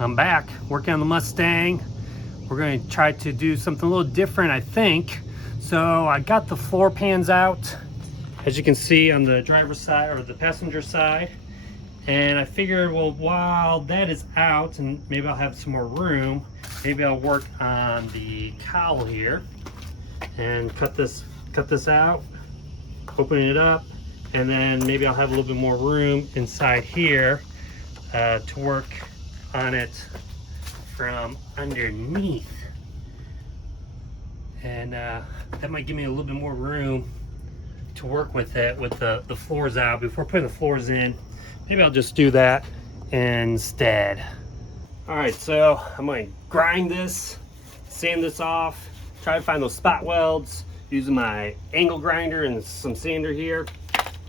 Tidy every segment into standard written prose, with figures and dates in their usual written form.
I'm back working on the Mustang. We're going to try to do something a little different, I think. So I got the floor pans out, as you can see on the driver's side or the passenger side. And I figured, well, while that is out and maybe I'll have some more room, maybe I'll work on the cowl here and cut this out, open it up, and then maybe I'll have a little bit more room inside here to work on it from underneath. And that might give me a little bit more room to work with it with the floors out. Before putting the floors in, maybe I'll just do that instead. All right, so I'm going to grind this, sand this off, try to find those spot welds using my angle grinder and some sander here,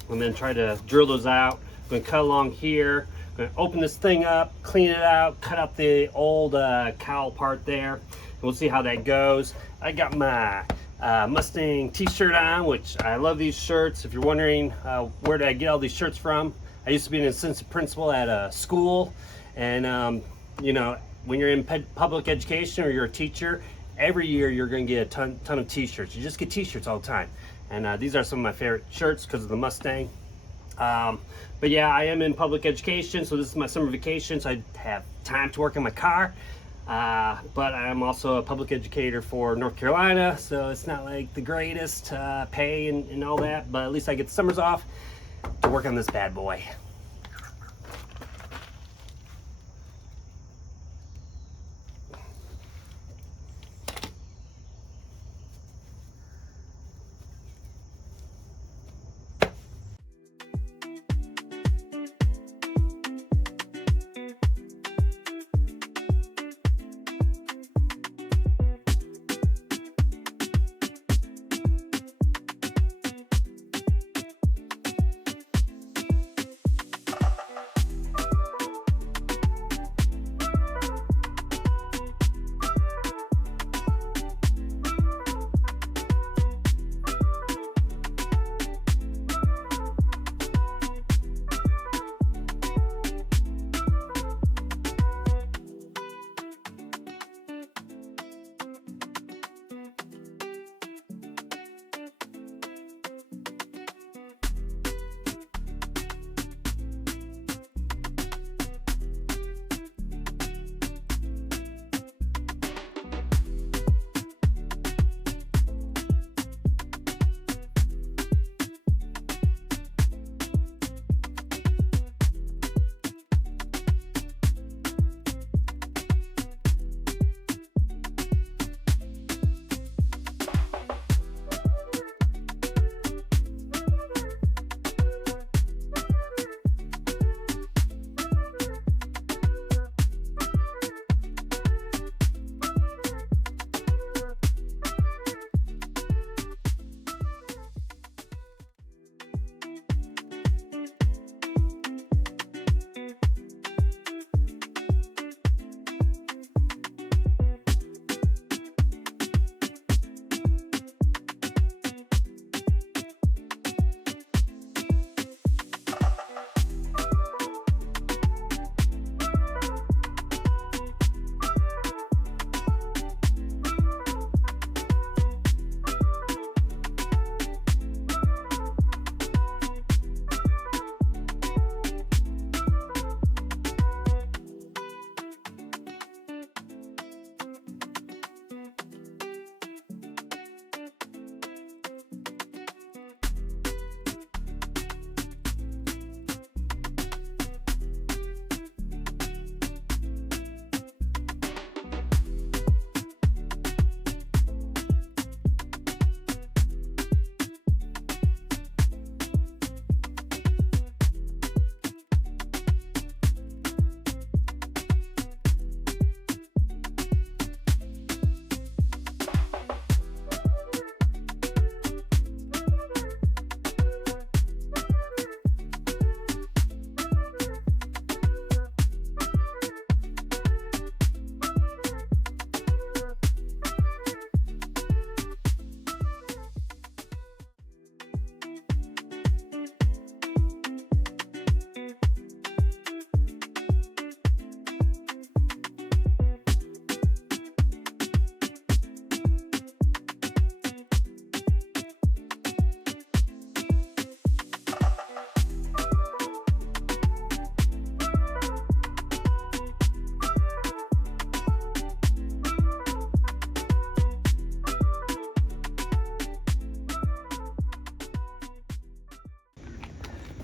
and then try to drill those out. I'm going to cut along here. I'm going to open this thing up, clean it out, cut out the old cowl part there, and we'll see how that goes. I got my Mustang t-shirt on, which I love these shirts. If you're wondering where did I get all these shirts from, I used to be an assistant principal at a school, and you know, when you're in public education or you're a teacher, every year you're going to get a ton of t-shirts. You just get t-shirts all the time, and these are some of my favorite shirts because of the Mustang. But yeah, I am in public education, so this is my summer vacation, so I have time to work on my car. But I'm also a public educator for North Carolina, so it's not like the greatest pay and all that, but at least I get the summers off to work on this bad boy.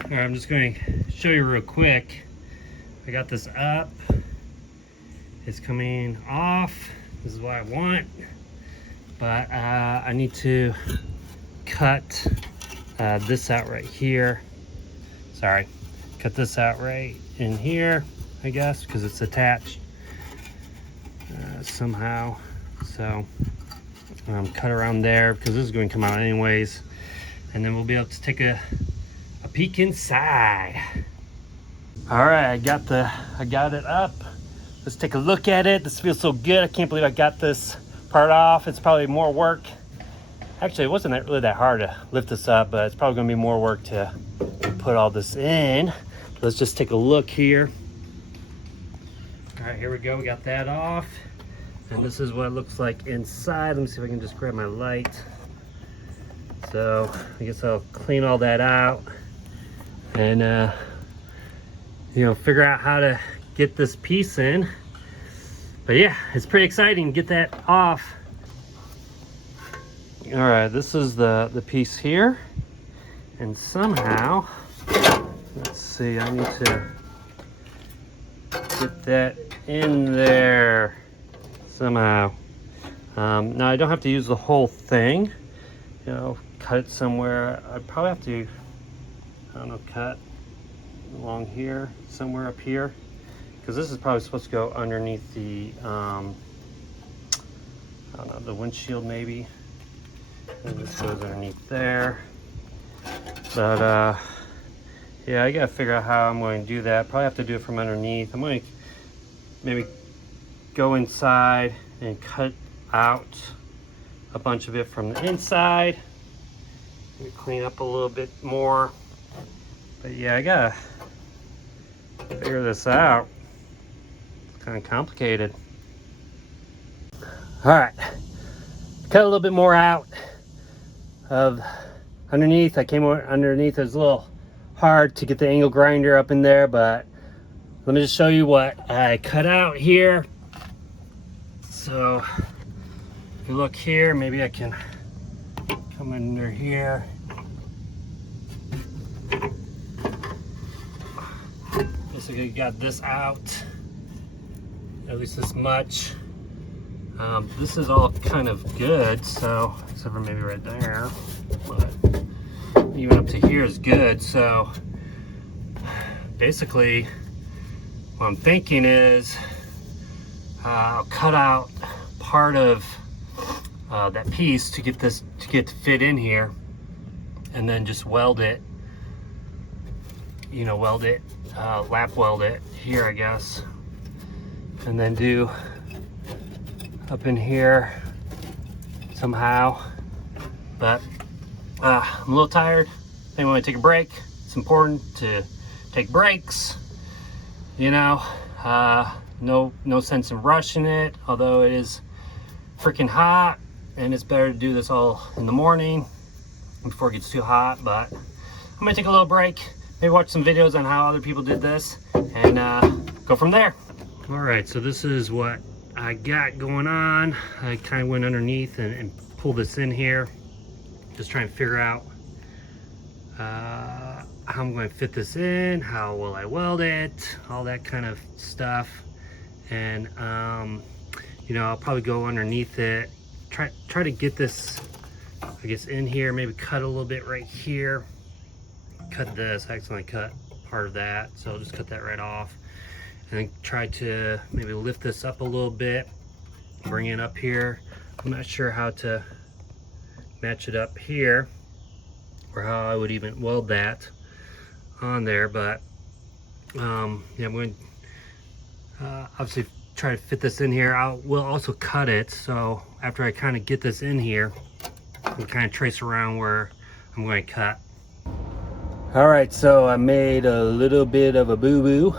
All right, I'm just going to show you real quick. I got this up. It's coming off. This is what I want. But I need to cut this out right here. Sorry, cut this out right in here, I guess, because it's attached somehow. So cut around there because this is going to come out anyways. And then we'll be able to take a peek inside. All right, I got it up. Let's take a look at it. This feels so good. I can't believe I got this part off. It's probably more work. Actually, it wasn't really that hard to lift this up, but it's probably gonna be more work to put all this in. Let's just take a look here. All right, here we go. We got that off. And this is what it looks like inside. Let me see if I can just grab my light. So I guess I'll clean all that out and you know, figure out how to get this piece in. But yeah, it's pretty exciting to get that off. All right, this is the piece here, and somehow, let's see, I need to get that in there somehow. Now I don't have to use the whole thing, you know, cut it somewhere. I'd probably have to, I don't know, cut along here, somewhere up here, because this is probably supposed to go underneath the, I don't know, the windshield maybe. And this goes underneath there. But yeah, I gotta figure out how I'm going to do that. Probably have to do it from underneath. I'm going to maybe go inside and cut out a bunch of it from the inside. Maybe clean up a little bit more. But yeah, I gotta figure this out. It's kind of complicated. All right, cut a little bit more out of underneath. I came underneath. It was a little hard to get the angle grinder up in there, but let me just show you what I cut out here. So if you look here, maybe I can come under here. Basically got this out, at least this much. This is all kind of good, so except for maybe right there, but even up to here is good. So basically what I'm thinking is I'll cut out part of that piece to get this to fit in here, and then just weld it, you know, lap weld it here, I guess, and then do up in here somehow. But I'm a little tired. I think I'm gonna take a break. It's important to take breaks, you know. No sense in rushing it, although it is freaking hot, and it's better to do this all in the morning before it gets too hot. But I'm gonna take a little break, maybe watch some videos on how other people did this, and go from there. All right, so this is what I got going on. I kind of went underneath and pulled this in here, just trying to figure out how I'm going to fit this in, how will I weld it, all that kind of stuff. And you know, I'll probably go underneath it, try to get this, I guess, in here, maybe cut a little bit right here. Cut this, I accidentally cut part of that, so I'll just cut that right off. And then try to maybe lift this up a little bit, bring it up here. I'm not sure how to match it up here, or how I would even weld that on there, but yeah, I'm going to obviously try to fit this in here. We'll also cut it, so after I kind of get this in here, I'll kind of trace around where I'm going to cut. All right, so I made a little bit of a boo-boo.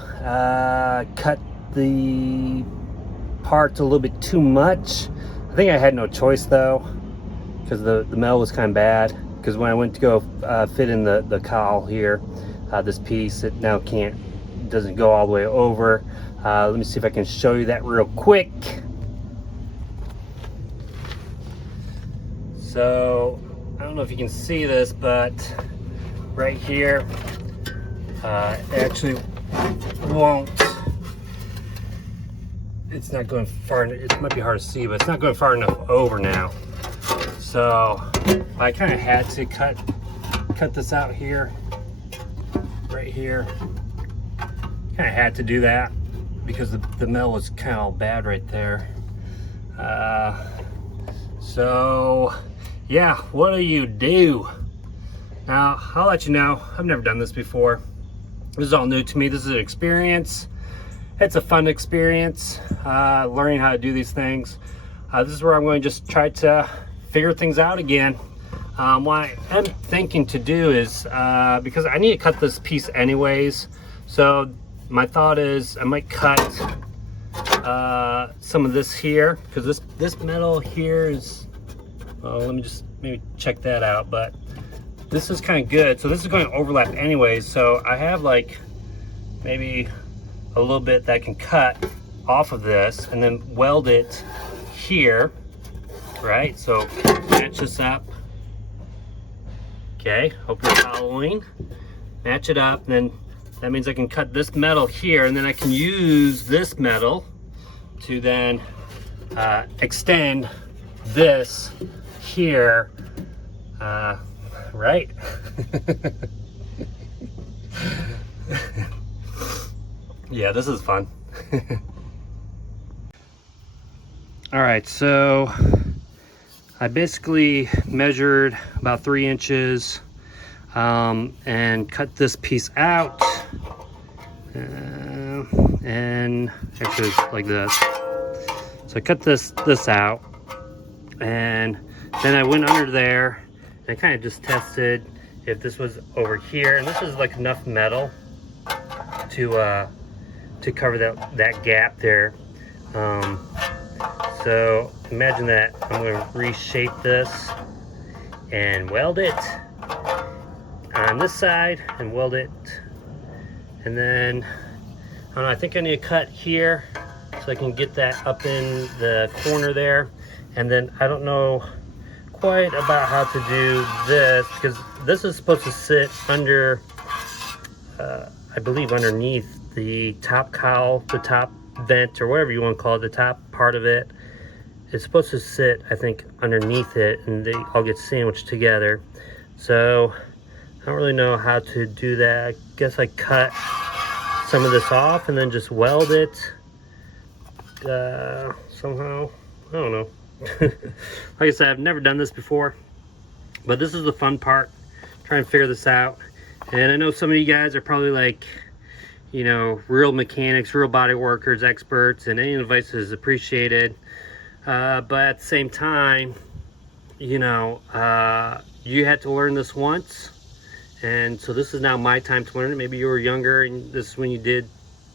Cut the parts a little bit too much. I think I had no choice though, because the metal was kind of bad. Because when I went to go fit in the cowl here, this piece, it now doesn't go all the way over. Let me see if I can show you that real quick. So I don't know if you can see this, but right here It actually won't. It's not going far. It might be hard to see, but it's not going far enough over now. So I kind of had to cut this out here, right here. Kind of had to do that because the metal was kind of bad right there. So yeah, what do you do? Now, I'll let you know, I've never done this before. This is all new to me. This is an experience. It's a fun experience, learning how to do these things. This is where I'm going to just try to figure things out again. What I'm thinking to do is, because I need to cut this piece anyways, so my thought is I might cut some of this here, because this metal here is, let me just maybe check that out, but this is kind of good. So this is going to overlap anyways, so I have like maybe a little bit that I can cut off of this and then weld it here, right? So match this up. Okay, hope you're following. Match it up, and then that means I can cut this metal here, and then I can use this metal to then extend this here, right? Yeah, this is fun. All right, so I basically measured about 3 inches and cut this piece out, and actually it's like this. So I cut this out, and then I went under there and I kind of just tested if this was over here, and this is like enough metal to cover that gap there. So imagine that I'm going to reshape this and weld it on this side and weld it, and then I don't know, I think I need to cut here so I can get that up in the corner there. And then I don't know quite about how to do this, because this is supposed to sit under, I believe underneath the top cowl, the top vent, or whatever you want to call it, the top part of it. It's supposed to sit, I think, underneath it, and they all get sandwiched together. So I don't really know how to do that. I guess I cut some of this off and then just weld it somehow. I don't know. Like I said, I've never done this before, but this is the fun part, trying to figure this out. And I know some of you guys are probably like, you know, real mechanics, real body workers, experts, and any advice is appreciated. But at the same time, you know, you had to learn this once, and so this is now my time to learn it. Maybe you were younger and this is when you did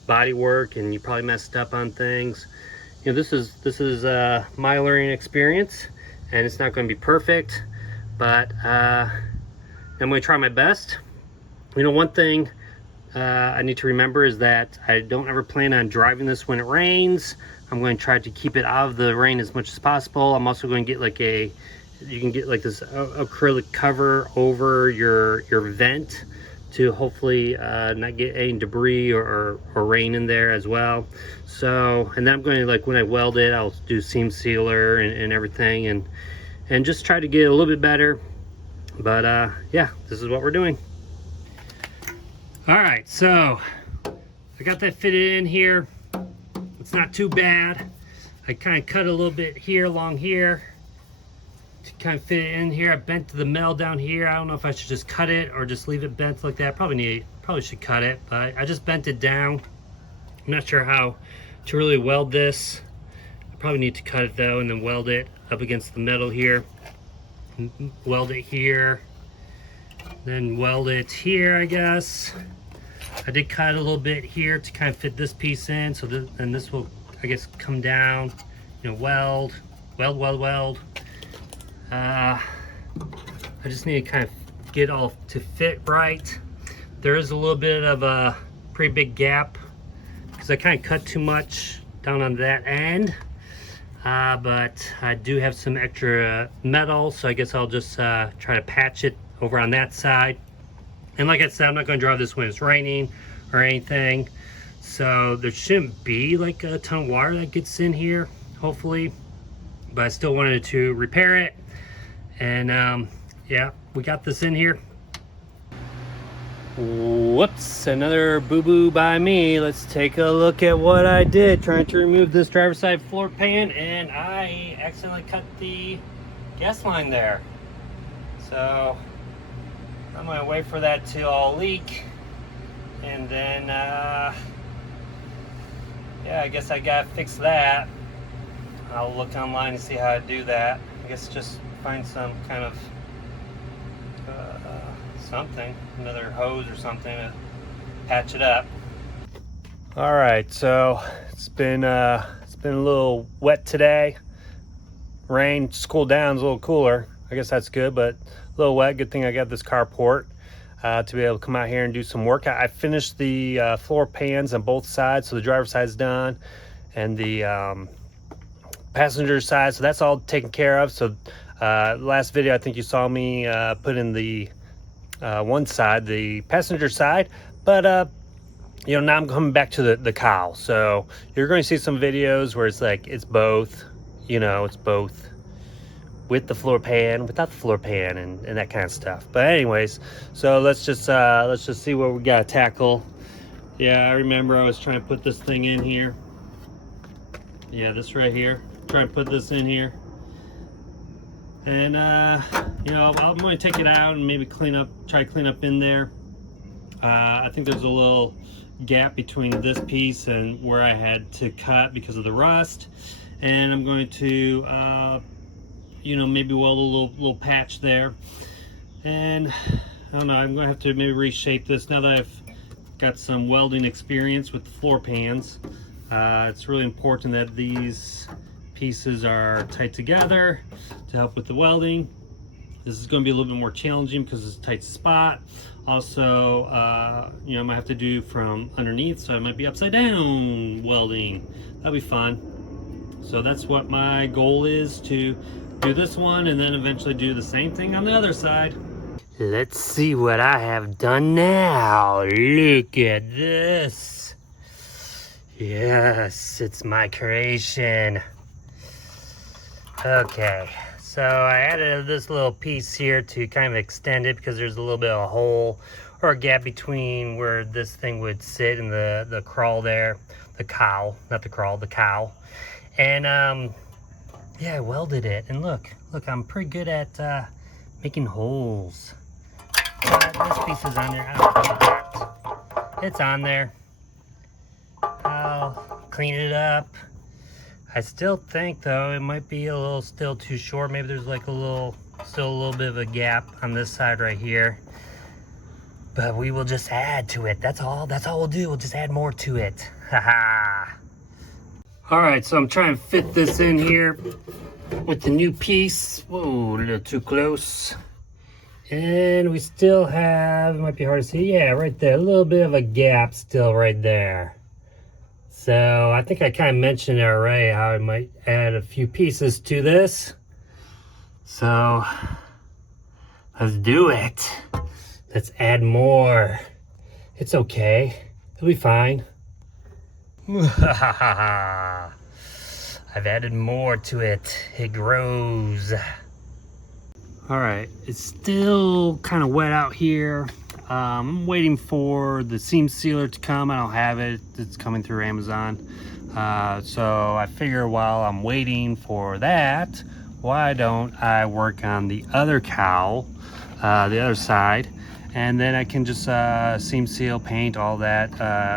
body work and you probably messed up on things. You know, this is my learning experience, and it's not going to be perfect, but I'm going to try my best. You know, one thing I need to remember is that I don't ever plan on driving this when it rains. I'm going to try to keep it out of the rain as much as possible. I'm also going to get like you can get like this acrylic cover over your vent to hopefully not get any debris or rain in there as well. So, and then I'm going to, like, when I weld it, I'll do seam sealer and everything, and just try to get a little bit better. But yeah, this is what we're doing. All right, so I got that fitted in here. It's not too bad. I kind of cut a little bit here along here to kind of fit it in here. I bent the metal down here. I don't know if I should just cut it or just leave it bent like that. Probably should cut it, but I just bent it down. I'm not sure how to really weld this. I probably need to cut it though, and then weld it up against the metal here. Weld it here, then weld it here, I guess. I did cut a little bit here to kind of fit this piece in, so this will, I guess, come down, you know, weld. I just need to kind of get all to fit right. There is a little bit of a pretty big gap because I kind of cut too much down on that end, but I do have some extra metal, so I guess I'll just try to patch it over on that side. And like I said, I'm not going to drive this when it's raining or anything. So there shouldn't be like a ton of water that gets in here, hopefully. But I still wanted to repair it. And yeah, we got this in here. Whoops, another boo-boo by me. Let's take a look at what I did trying to remove this driver's side floor pan, and I accidentally cut the gas line there. So I'm gonna wait for that to all leak, and then yeah, I guess I gotta fix that. I'll look online and see how to do that. I guess just find some kind of something, another hose or something to patch it up. All right, so it's been a little wet today. Rain just cooled down, it's a little cooler. I guess that's good, but a little wet. Good thing I got this carport to be able to come out here and do some work. I finished the floor pans on both sides, so the driver's side's done, and the passenger side, so that's all taken care of. So last video, I think you saw me put in the one side, the passenger side, but you know, now I'm coming back to the cowl. So you're going to see some videos where it's like it's both, you know, it's both with the floor pan, without the floor pan, and that kind of stuff. But anyways, so let's just see what we gotta tackle. Yeah, I remember I was trying to put this thing in here. Yeah, this right here. Try to put this in here. And you know, I'm going to take it out and maybe try to clean up in there. I think there's a little gap between this piece and where I had to cut because of the rust. And I'm going to you know, maybe weld a little patch there. And I don't know, I'm going to have to maybe reshape this now that I've got some welding experience with the floor pans. It's really important that these pieces are tight together to help with the welding. This is going to be a little bit more challenging because it's a tight spot. Also, you know, I might have to do from underneath, so I might be upside down welding. That'll be fun. So that's what my goal is, to do this one and then eventually do the same thing on the other side. Let's see what I have done now. Look at this. Yes, it's my creation. Okay, so I added this little piece here to kind of extend it because there's a little bit of a hole or a gap between where this thing would sit in the crawl there, the cowl, not the crawl, the cowl. And yeah, I welded it, and look, I'm pretty good at making holes. This piece is on there. I don't know that. It's on there. I'll clean it up. I still think though it might be a little still too short. Maybe there's like still a little bit of a gap on this side right here. But we will just add to it. That's all we'll do. We'll just add more to it. Haha. All right, so I'm trying to fit this in here with the new piece. Whoa, a little too close. And we still have, it might be hard to see, yeah, right there, a little bit of a gap still right there. So I think I kind of mentioned it already, how I might add a few pieces to this. So let's do it. Let's add more. It's okay, it'll be fine. I've added more to it. It grows. All right, it's still kind of wet out here. I'm waiting for the seam sealer to come. I don't have it. It's coming through Amazon. So I figure while I'm waiting for that, why don't I work on the other cowl, the other side, and then I can just seam seal, paint, all that,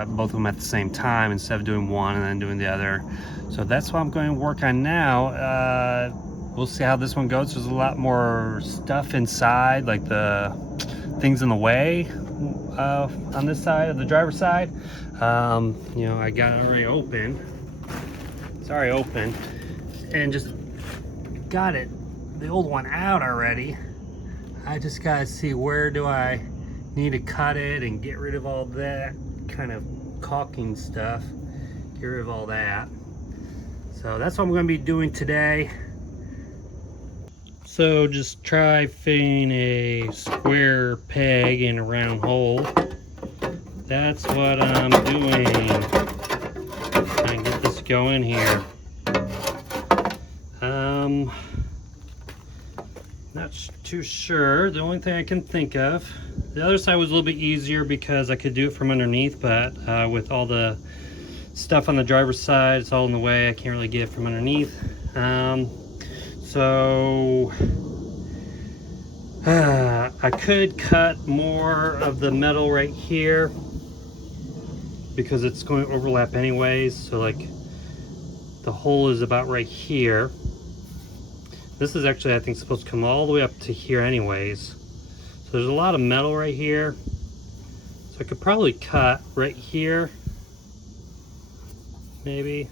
both of them at the same time instead of doing one and then doing the other. So that's what I'm going to work on now. We'll see how this one goes. There's a lot more stuff inside, like the things in the way on this side of the driver's side. You know, I got it already open. It's already open, and just got the old one out already. I just gotta see where do I need to cut it and get rid of all that kind of caulking stuff. Get rid of all that. So that's what I'm gonna be doing today. So just try fitting a square peg in a round hole. That's what I'm doing. Trying to get this going here. Not too sure. The only thing I can think of. The other side was a little bit easier because I could do it from underneath, but with all the stuff on the driver's side, it's all in the way. I can't really get it from underneath. So I could cut more of the metal right here because it's going to overlap anyways. So like the hole is about right here. This is actually, I think, supposed to come all the way up to here anyways. So there's a lot of metal right here. So I could probably cut right here, maybe.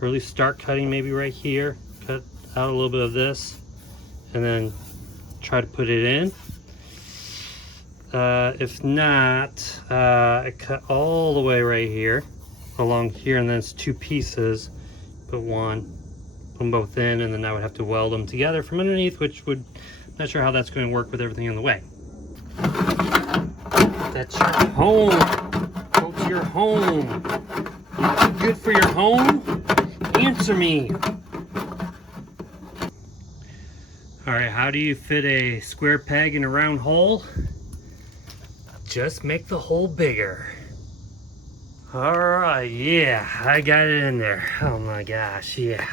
Or at least start cutting maybe right here. Cut out a little bit of this. And then try to put it in. If not, I cut all the way right here. Along here, and then it's two pieces. Put them both in, and then I would have to weld them together from underneath, which would, not sure how that's going to work with everything in the way. That's your home. Go to your home. Good for your home? Answer me. All right, how do you fit a square peg in a round hole? Just make the hole bigger. All right, yeah, I got it in there. Oh my gosh, yeah.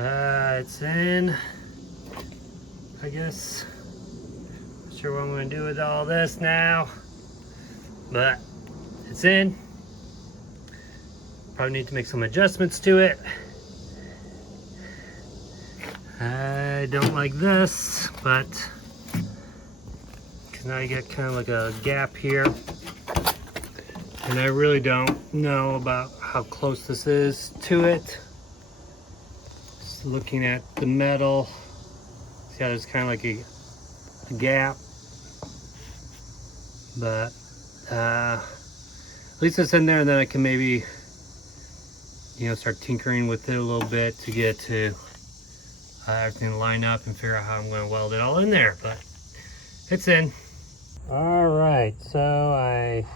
It's in, I guess. Not sure what I'm gonna do with all this now, but it's in. Probably need to make some adjustments to it. I don't like this, but because now you get kind of like a gap here. And I really don't know about how close this is to it. Just looking at the metal, see how there's kind of like a gap. But at least it's in there, and then I can maybe, you know, start tinkering with it a little bit to get to everything to line up and figure out how I'm going to weld it all in there. But it's in. All right, so I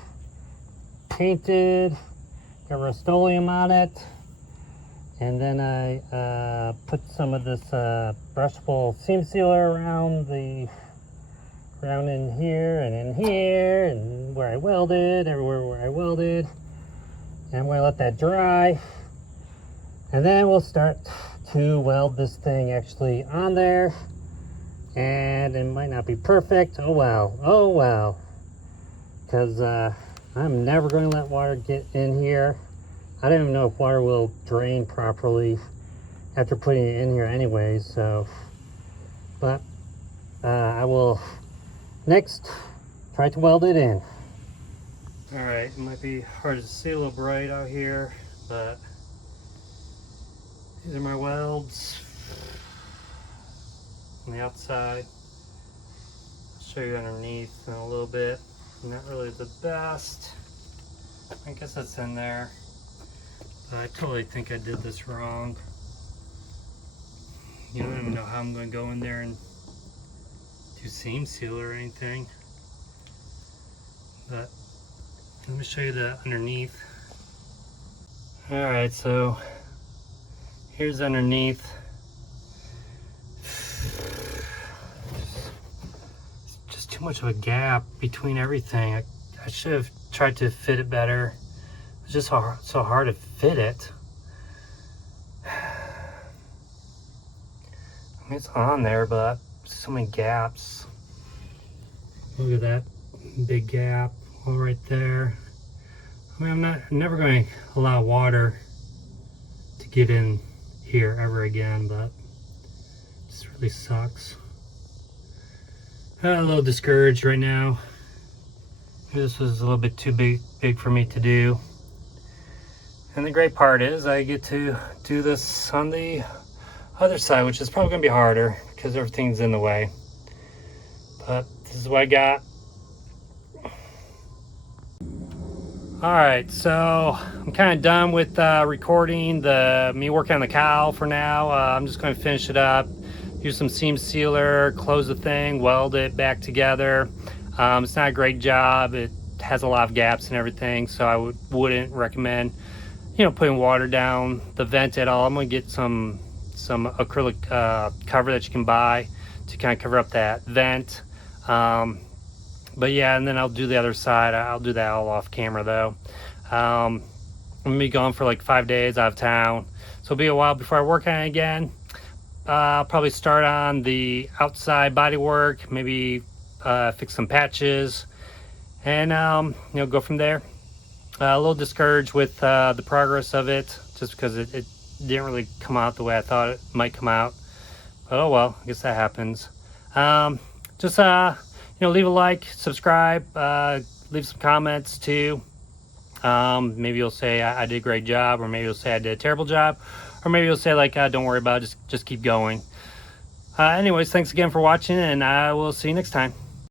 painted, got Rust-Oleum on it, and then I put some of this brushable seam sealer around in here and where I welded, everywhere where I welded. And I'm going to let that dry, and then we'll start to weld this thing actually on there. And it might not be perfect. Oh well, because I'm never going to let water get in here. I don't even know if water will drain properly after putting it in here anyways, so, but I will next try to weld it in. All right, it might be hard to see, a little bright out here, but these are my welds on the outside. I'll show you underneath in a little bit. Not really the best. I guess that's in there. But I totally think I did this wrong. You don't even know how I'm going to go in there and do seam seal or anything. But let me show you the underneath. Alright, so here's underneath. Just too much of a gap between everything. I should have tried to fit it better. It's just so hard to fit it. I mean, it's on there, but so many gaps. Look at that big gap all right there. I mean, I'm never going to allow water to get in here ever again, but it just really sucks. I'm a little discouraged right now. This was a little bit too big for me to do. And the great part is I get to do this on the other side, which is probably going to be harder because everything's in the way. But this is what I got. All right, so I'm kind of done with recording me working on the cowl for now. I'm just going to finish it up, use some seam sealer, close the thing, weld it back together. It's not a great job. It has a lot of gaps and everything, so I wouldn't recommend, you know, putting water down the vent at all. I'm going to get some acrylic cover that you can buy to kind of cover up that vent. But yeah, and then I'll do the other side. I'll do that all off camera though. I'm gonna be gone for like 5 days out of town, so it'll be a while before I work on it again. I'll probably start on the outside body work, maybe fix some patches, and you know, go from there. A little discouraged with the progress of it, just because it didn't really come out the way I thought it might come out. But oh well, I guess that happens. Just you know, leave a like, subscribe, leave some comments too. Maybe you'll say I did a great job, or maybe you'll say I did a terrible job, or maybe you'll say like don't worry about it, just keep going. Anyways, thanks again for watching, and I will see you next time.